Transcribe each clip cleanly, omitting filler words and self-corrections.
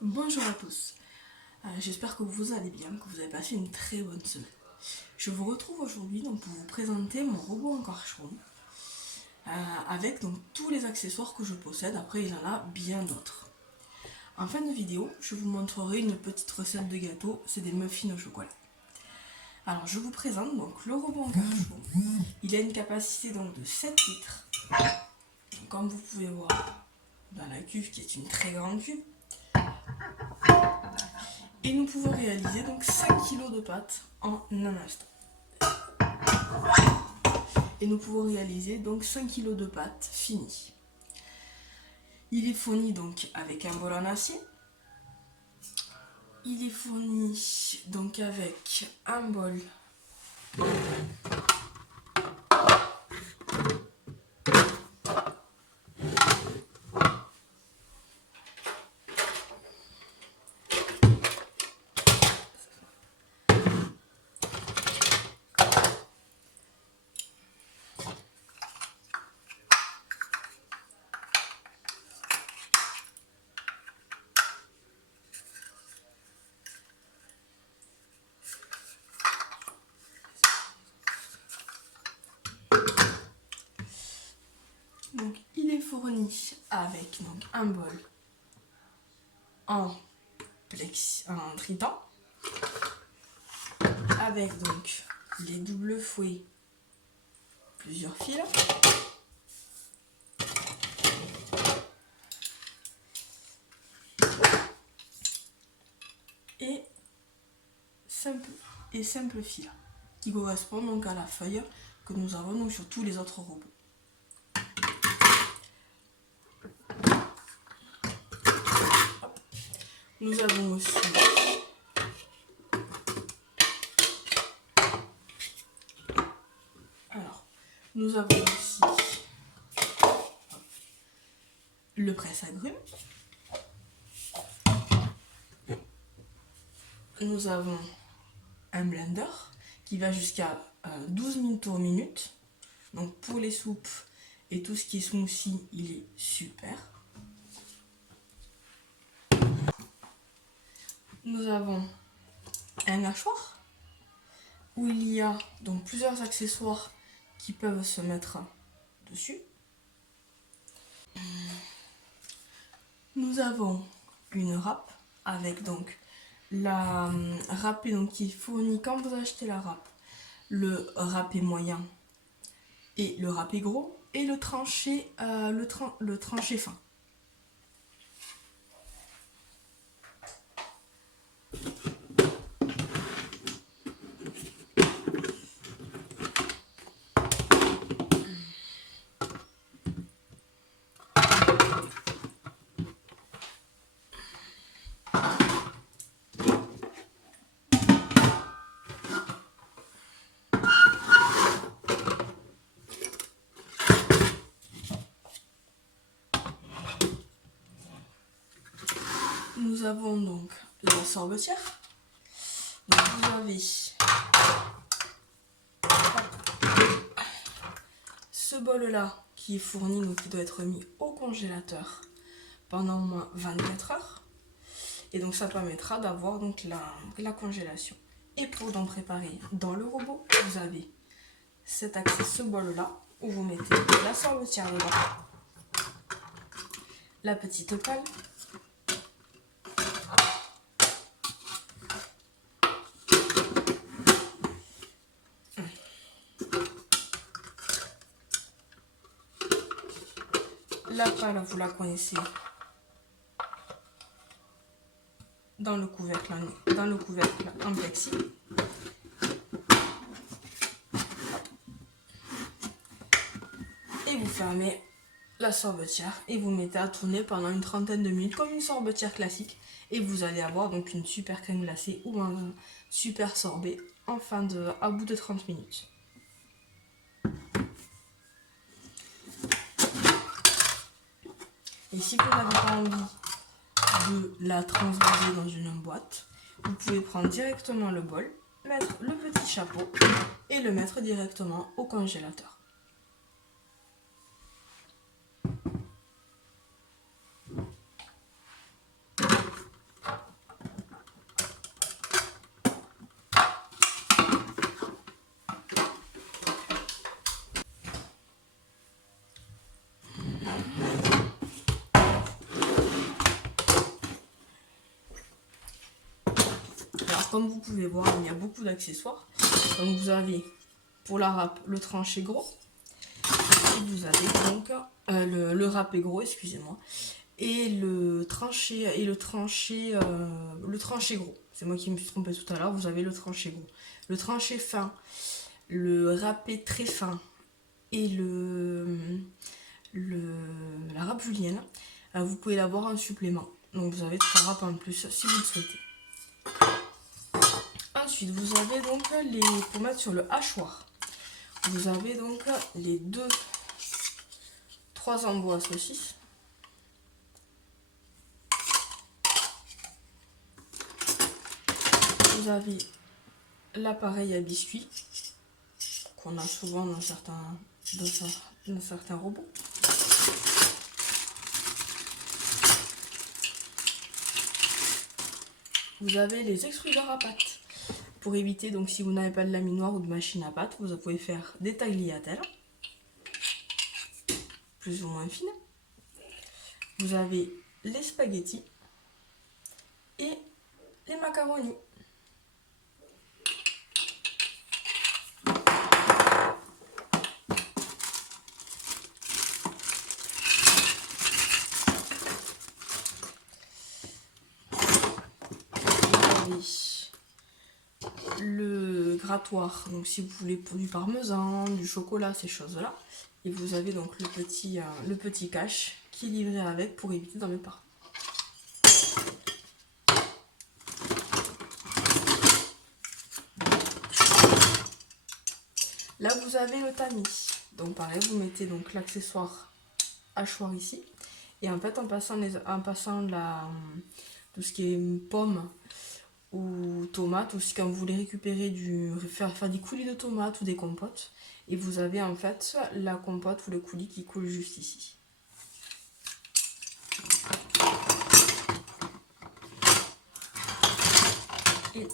Bonjour à tous, j'espère que vous allez bien, que vous avez passé une très bonne semaine. Je vous retrouve aujourd'hui donc pour vous présenter mon robot en carchon avec donc tous les accessoires que je possède. Après il y en a bien d'autres. En fin de vidéo, je vous montrerai une petite recette de gâteau, c'est des muffins au chocolat. Alors je vous présente donc le robot en carchon. Il a une capacité donc de 7 litres. Donc, comme vous pouvez voir dans la cuve qui est une très grande cuve. Et nous pouvons réaliser donc 5 kg de pâtes en un instant. Et nous pouvons réaliser donc 5 kg de pâtes finies. Il est fourni donc avec un bol en acier. Il est fourni donc avec un bol donc il est fourni avec donc un bol en tritan avec donc les doubles fouets, plusieurs fils et simple fil qui correspond donc à la feuille que nous avons donc sur tous les autres robots. Nous avons aussi le presse-agrumes. Nous avons un blender qui va jusqu'à 12 000 tours minute. Donc pour les soupes et tout ce qui est smoothie, il est super. Nous avons un hachoir où il y a donc plusieurs accessoires qui peuvent se mettre dessus. Nous avons une râpe avec donc la râpée donc qui est fournie quand vous achetez la râpe, le râpé moyen et le râpé gros et le tranché fin. Nous avons donc la sorbetière. Donc vous avez ce bol là qui est fourni, donc qui doit être mis au congélateur pendant au moins 24 heures. Et donc ça permettra d'avoir donc la congélation. Et pour donc préparer dans le robot, vous avez ce bol là où vous mettez la sorbetière dedans, la petite pelle, la pelle vous la coincez dans le couvercle en plexi. Et vous fermez la sorbetière et vous mettez à tourner pendant une trentaine de minutes comme une sorbetière classique. Et vous allez avoir donc une super crème glacée ou un super sorbet à bout de 30 minutes. Et si vous n'avez pas envie de la transvaser dans une boîte, vous pouvez prendre directement le bol, mettre le petit chapeau et le mettre directement au congélateur. comme vous pouvez voir, il y a beaucoup d'accessoires. Donc vous avez pour la râpe le tranché gros. Et vous avez donc le râpé gros, excusez-moi. Et le tranché gros. C'est moi qui me suis trompée tout à l'heure. Vous avez le tranché gros. Le tranché fin, le râpé très fin et la râpe julienne. Vous pouvez l'avoir en supplément. Donc vous avez 3 râpes en plus si vous le souhaitez. Ensuite, vous avez donc pour mettre sur le hachoir. Vous avez donc les 3 embouts à saucisse. Vous avez l'appareil à biscuits qu'on a souvent dans certains robots. Vous avez les extrudeurs à pâte. Pour éviter, donc si vous n'avez pas de laminoir ou de machine à pâte, vous pouvez faire des tagliatelles, plus ou moins fines. Vous avez les spaghettis et les macaronis. Le grattoir, donc si vous voulez pour du parmesan, du chocolat, ces choses-là. Et vous avez donc le petit cache qui est livré avec pour éviter d'en mettre partout. Là vous avez le tamis. Donc pareil, vous mettez donc l'accessoire hachoir ici. Et en fait en passant tout ce qui est pomme ou tomates, ou si quand vous voulez récupérer faire des coulis de tomates ou des compotes, et vous avez en fait la compote ou le coulis qui coule juste ici. Et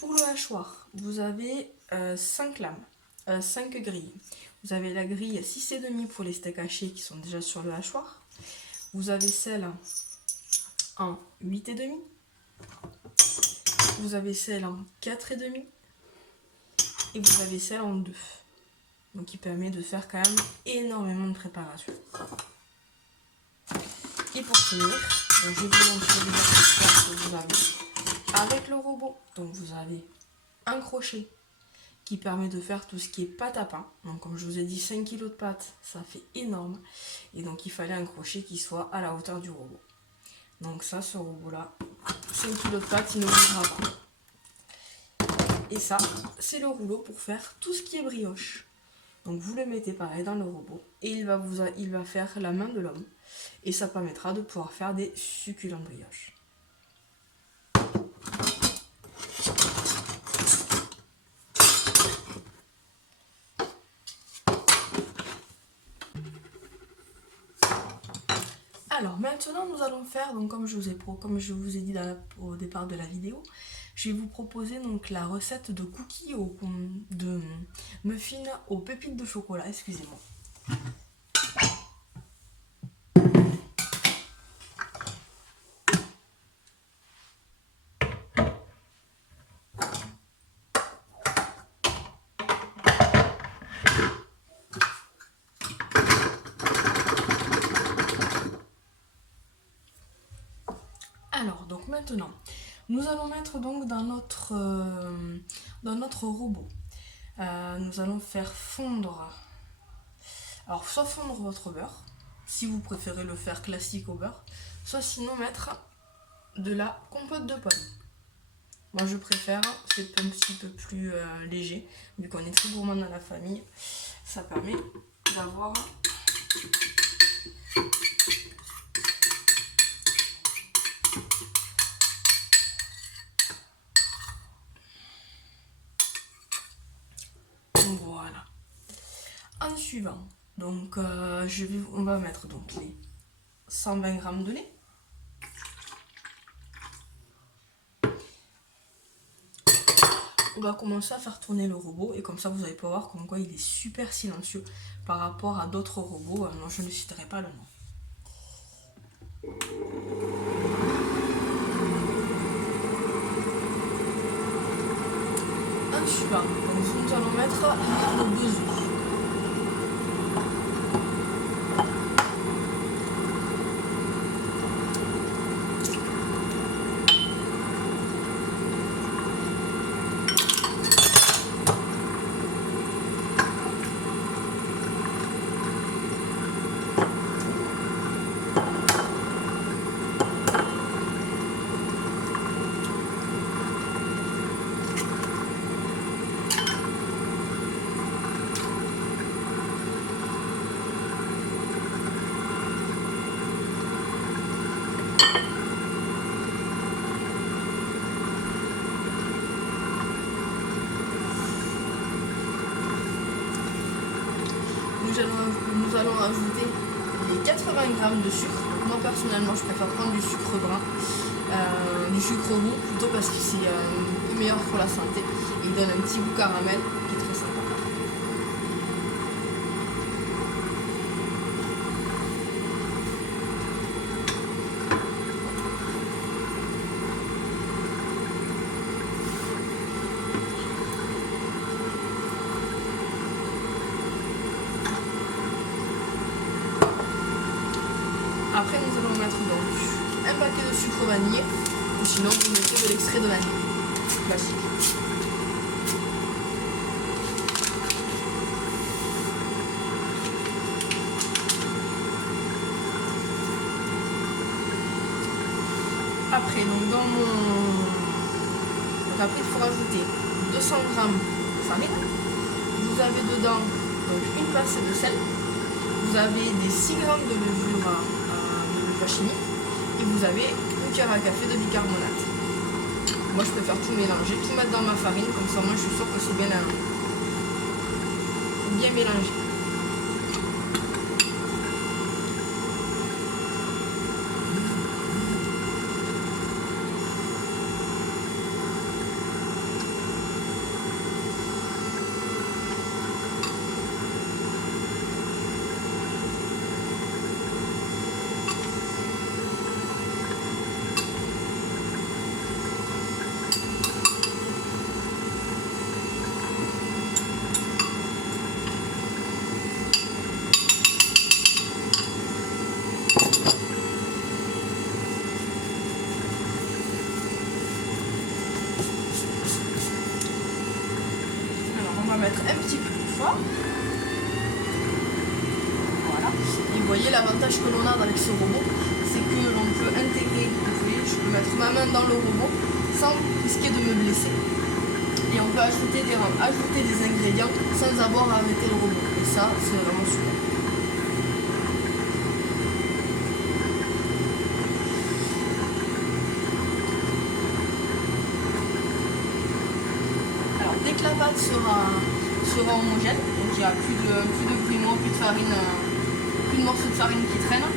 pour le hachoir, vous avez 5 lames, 5 grilles. Vous avez la grille 6,5 pour les steaks hachés qui sont déjà sur le hachoir. Vous avez celle en 8,5. Vous avez celle en 4,5. Et vous avez celle en 2. Donc qui permet de faire quand même énormément de préparation. Et pour finir, je vais vous montrer les accessoires que vous avez avec le robot. Donc vous avez un crochet qui permet de faire tout ce qui est pâte à pain. Donc comme je vous ai dit, 5 kg de pâte, ça fait énorme. Et donc il fallait un crochet qui soit à la hauteur du robot. Donc ça, ce robot-là, 5 kg de pâte, il ne bougera pas. Et ça, c'est le rouleau pour faire tout ce qui est brioche. Donc vous le mettez pareil dans le robot et il va faire la main de l'homme. Et ça permettra de pouvoir faire des succulentes brioches. Alors maintenant nous allons faire, donc comme je vous ai dit au départ de la vidéo, je vais vous proposer donc la recette de cookies de muffins aux pépites de chocolat, excusez-moi. Alors, donc maintenant, nous allons mettre donc dans notre robot. Nous allons faire fondre, alors soit fondre votre beurre, si vous préférez le faire classique au beurre, soit sinon mettre de la compote de pommes. Moi je préfère, c'est un petit peu plus léger, vu qu'on est très gourmand dans la famille, ça permet d'avoir voilà. En suivant, donc on va mettre donc les 120 g de lait. On va commencer à faire tourner le robot et comme ça vous allez pouvoir voir comme quoi il est super silencieux par rapport à d'autres robots, non je ne citerai pas le nom. Un suivant, donc nous allons mettre nos 2 œufs. Nous allons ajouter les 80 g de sucre. Moi personnellement je préfère prendre du sucre brun, du sucre roux plutôt parce que c'est un peu meilleur pour la santé et il donne un petit goût caramel qui est très sympa. Après nous allons mettre donc un paquet de sucre vanillé, ou sinon vous mettez de l'extrait de vanille classique. Après après il faut rajouter 200 g de farine. Vous avez dedans donc une pincée de sel. Vous avez des 6 g de levure chimique et vous avez une cuillère à café de bicarbonate. Moi je préfère tout mélanger, tout mettre dans ma farine, comme ça moi je suis sûre que c'est bien mélangé. Mettre un petit peu plus fort. Voilà. Et vous voyez l'avantage que l'on a avec ce robot, c'est que l'on peut intégrer, vous voyez, je peux mettre ma main dans le robot sans risquer de me blesser. Et on peut ajouter des ingrédients sans avoir à arrêter le robot. Et ça, c'est vraiment super. Alors dès que la pâte sera homogène, donc il n'y a plus de grumeaux, plus de farine, plus de morceaux de farine qui traînent,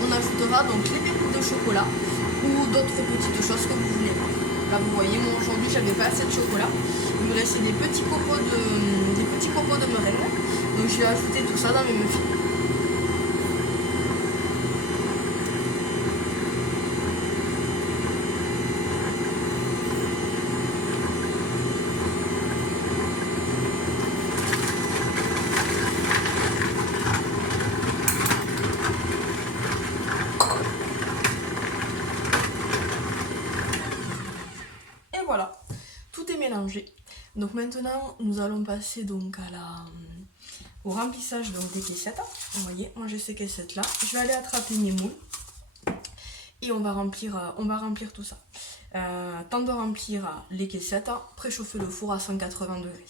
on ajoutera donc les pépites de chocolat ou d'autres petites choses que vous voulez. Là vous voyez, moi aujourd'hui j'avais pas assez de chocolat, il me restait des petits copeaux de meringue, donc je vais ajouter tout ça dans mes muffins. Voilà, tout est mélangé. Donc maintenant, nous allons passer donc au remplissage donc, des caissettes. Vous voyez, moi j'ai ces caissettes là. Je vais aller attraper mes moules et on va remplir tout ça. Temps de remplir les caissettes, préchauffer le four à 180 degrés.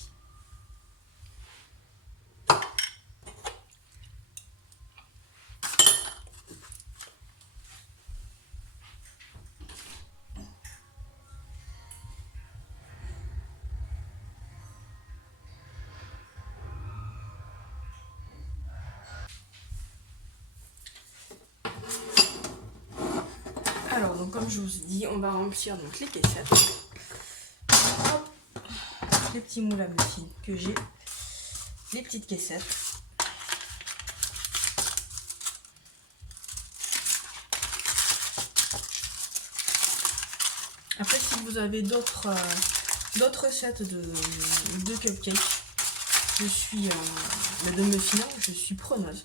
Alors, donc comme je vous ai dit, on va remplir donc, les caissettes. Hop, les petits moules à muffins que j'ai, les petites caissettes. Après, si vous avez d'autres recettes de cupcakes, je suis de muffins, je suis preneuse.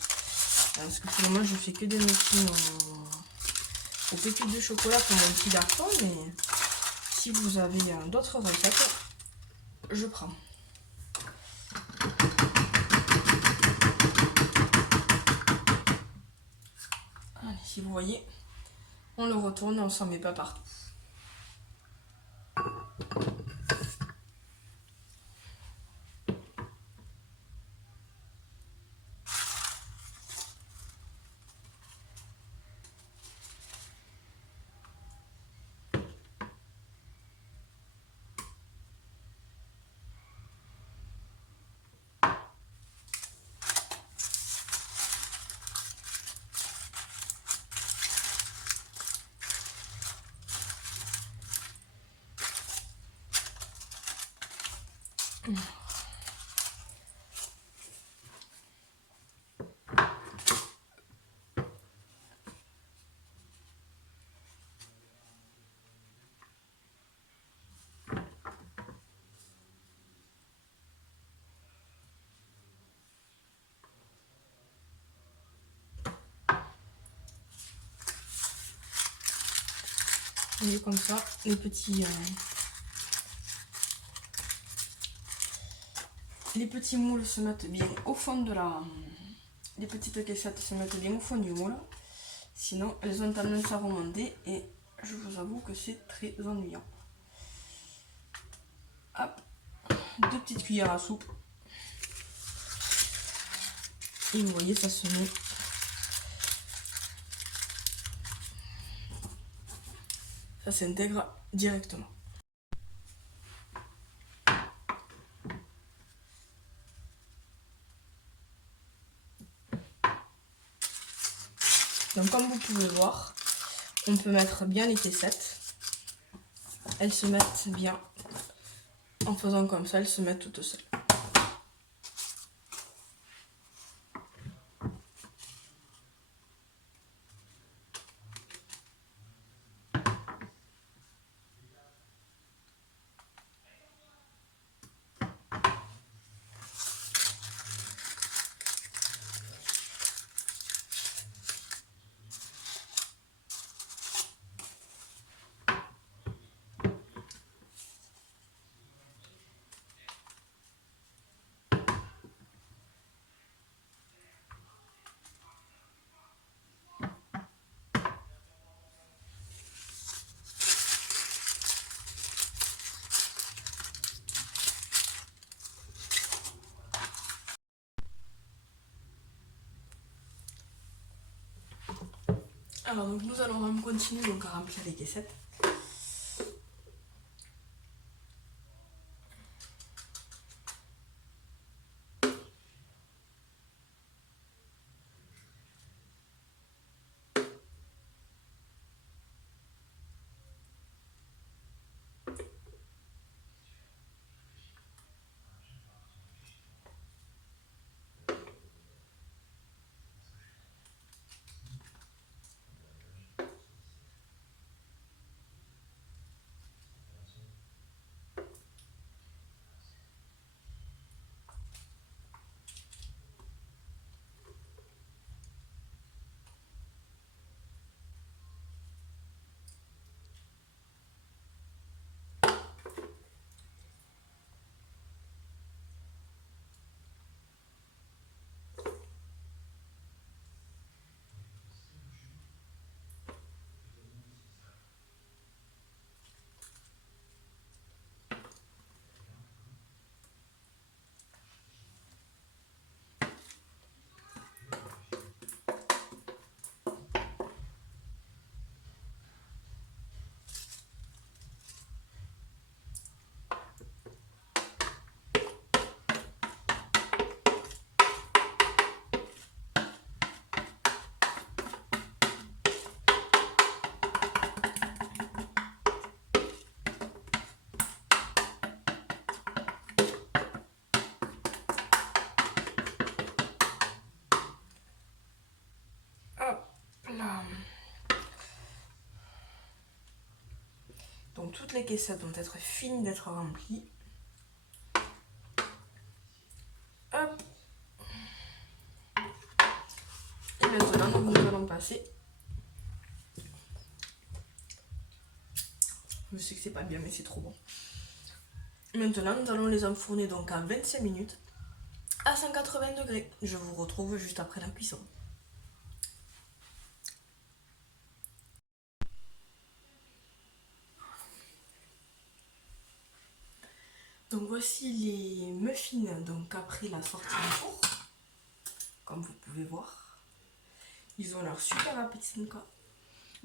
Parce que pour le moment, je fais que des muffins au pépites de chocolat pour mon petit garçon, mais si vous avez d'autres recettes, je prends. Allez, si vous voyez, on le retourne et on s'en met pas partout. Et comme ça, les petits moules se mettent bien au fond de la... Les petites caissettes se mettent bien au fond du moule. Sinon, elles ont tendance à remonter et je vous avoue que c'est très ennuyant. Hop, 2 petites cuillères à soupe. Et vous voyez, ça se met. Ça s'intègre directement. Donc comme vous pouvez voir, on peut mettre bien les caissettes. Elles se mettent bien. En faisant comme ça, elles se mettent toutes seules. Alors donc nous allons continuer donc à remplir les caissettes. toutes les caissettes vont être finies d'être remplies. Hop. Et maintenant, nous allons passer. Je sais que c'est pas bien, mais c'est trop bon. Maintenant, nous allons les enfourner donc à 25 minutes à 180 degrés. Je vous retrouve juste après la cuisson. Donc voici les muffins donc après la sortie du four. Comme vous pouvez voir, ils ont l'air super appétissants.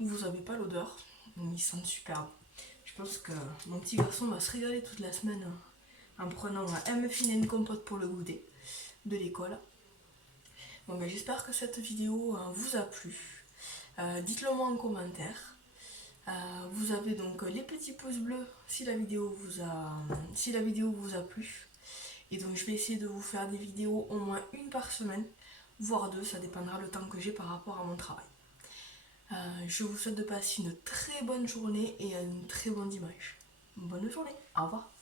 Vous n'avez pas l'odeur, mais ils sentent superbe. Je pense que mon petit garçon va se régaler toute la semaine en prenant un muffin et une compote pour le goûter de l'école. Bon, ben, j'espère que cette vidéo vous a plu. Dites-le moi en commentaire. Vous avez donc les petits pouces bleus si la vidéo vous a plu. Et donc je vais essayer de vous faire des vidéos au moins une par semaine, voire deux, ça dépendra le temps que j'ai par rapport à mon travail. Je vous souhaite de passer une très bonne journée et un très bon dimanche. Bonne journée, au revoir.